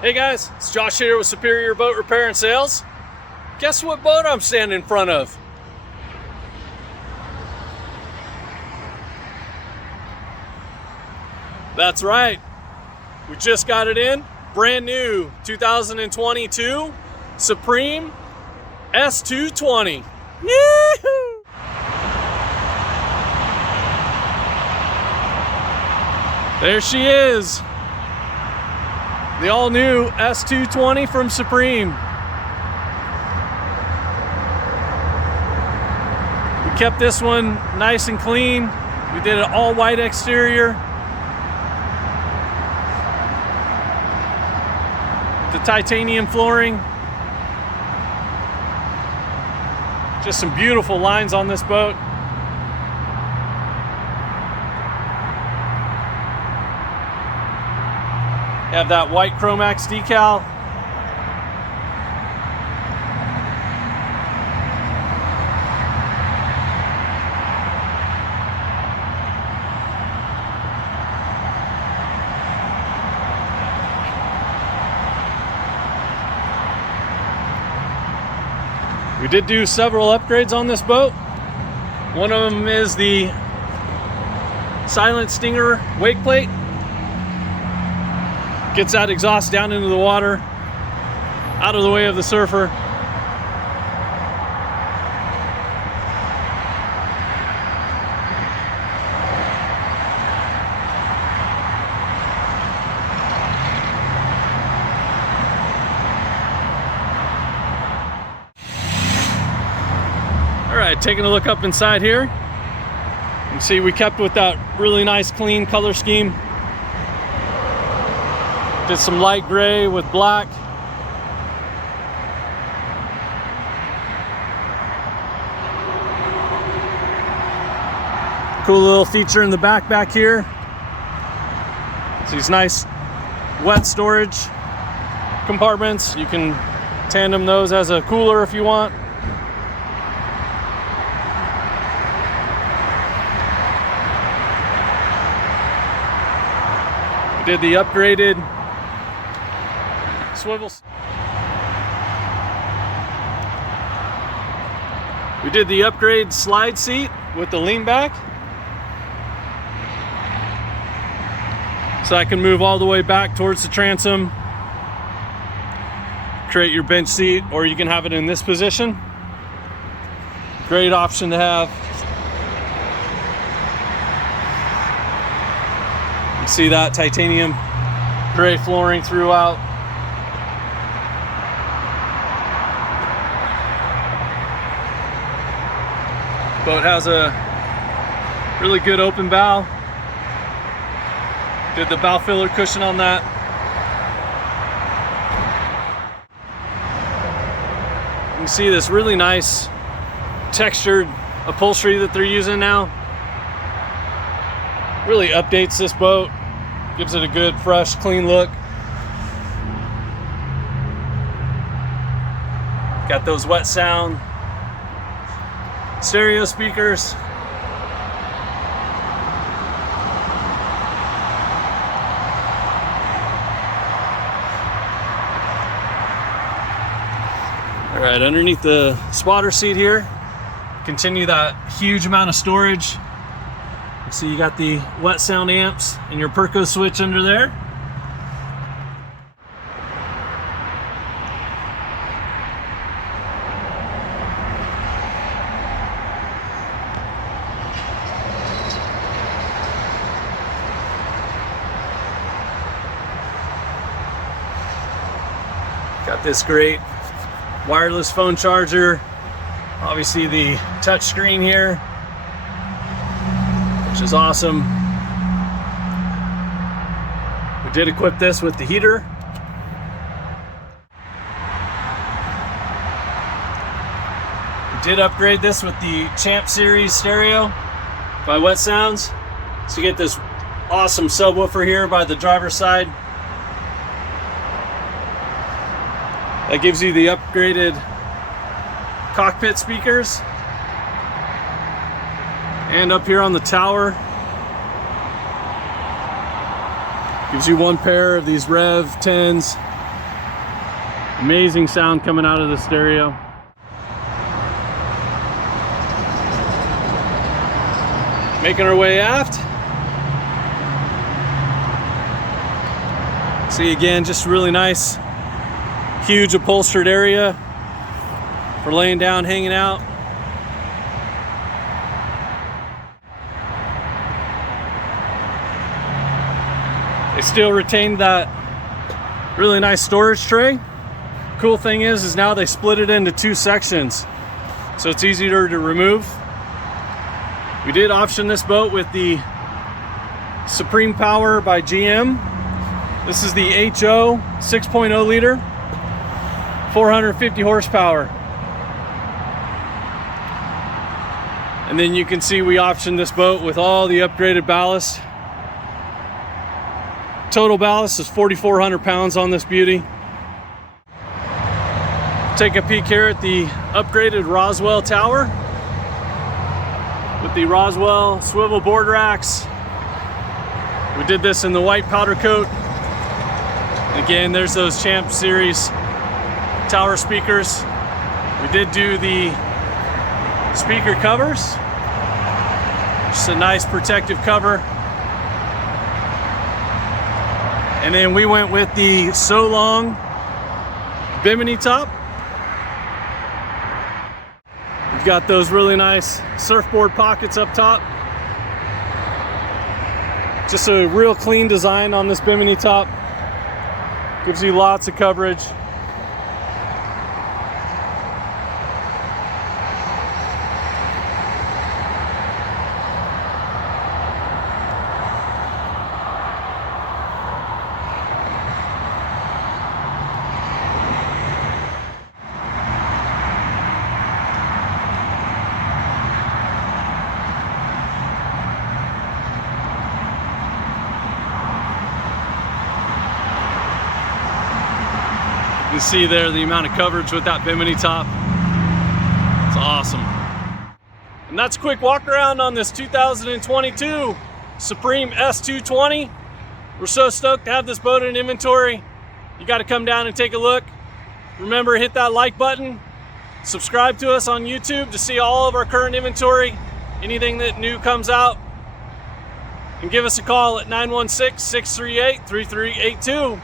Hey guys, it's Josh here with Superior Boat Repair and Sales. Guess what boat I'm standing in front of? That's right, we just got it in, brand new 2022 Supreme S220. Yee-hoo! There she is. The all-new S220 from Supreme. We kept this one nice and clean. We did an all-white exterior. The titanium flooring. Just some beautiful lines on this boat. Have that white Chromax decal. We did do several upgrades on this boat. One of them is the Silent Stinger wake plate. Gets that exhaust down into the water, out of the way of the surfer. All right, taking a look up inside here. You can see we kept with that really nice clean color scheme. Did some light gray with black. Cool little feature in the back here. It's these nice wet storage compartments. You can tandem those as a cooler if you want. We did the upgraded swivels. We did the upgrade slide seat with the lean back, so I can move all the way back towards the transom, create your bench seat, or you can have it in this position. Great option to have. You see that titanium gray flooring throughout. Boat has a really good open bow. Did the bow filler cushion on that. You can see this really nice textured upholstery that they're using now. Really updates this boat, gives it a good, fresh, clean look. Got those wet sound stereo speakers. All right, underneath the spotter seat here, continue that huge amount of storage. You see you got the wet sound amps and your Perco switch under there. Got this great wireless phone charger. Obviously the touch screen here, which is awesome. We did equip this with the heater. We did upgrade this with the Champ Series stereo by Wet Sounds. So you get this awesome subwoofer here by the driver's side. That gives you the upgraded cockpit speakers. And up here on the tower, gives you one pair of these Rev 10s Amazing sound coming out of the stereo. Making our way aft. See again, just really nice, huge upholstered area for laying down, hanging out. They still retained that really nice storage tray. Cool thing is now they split it into 2 sections, so it's easier to remove. We did option this boat with the Supreme Power by GM. This is the HO 6.0 liter, 450 horsepower. And then you can see we optioned this boat with all the upgraded ballast. Total ballast is 4,400 pounds on this beauty. Take a peek here at the upgraded Roswell tower with the Roswell swivel board racks. We did this in the white powder coat. Again, there's those Champ Series tower speakers. We did do the speaker covers. Just a nice protective cover. And then we went with the So Long bimini top. We've got those really nice surfboard pockets up top. Just a real clean design on this bimini top. Gives you lots of coverage. You can see there the amount of coverage with that bimini top. It's awesome. And that's a quick walk around on this 2022 Supreme S220. We're so stoked to have this boat in inventory. You got to come down and take a look. Remember, hit that like button. Subscribe to us on YouTube to see all of our current inventory, anything that new comes out. And give us a call at 916-638-3382.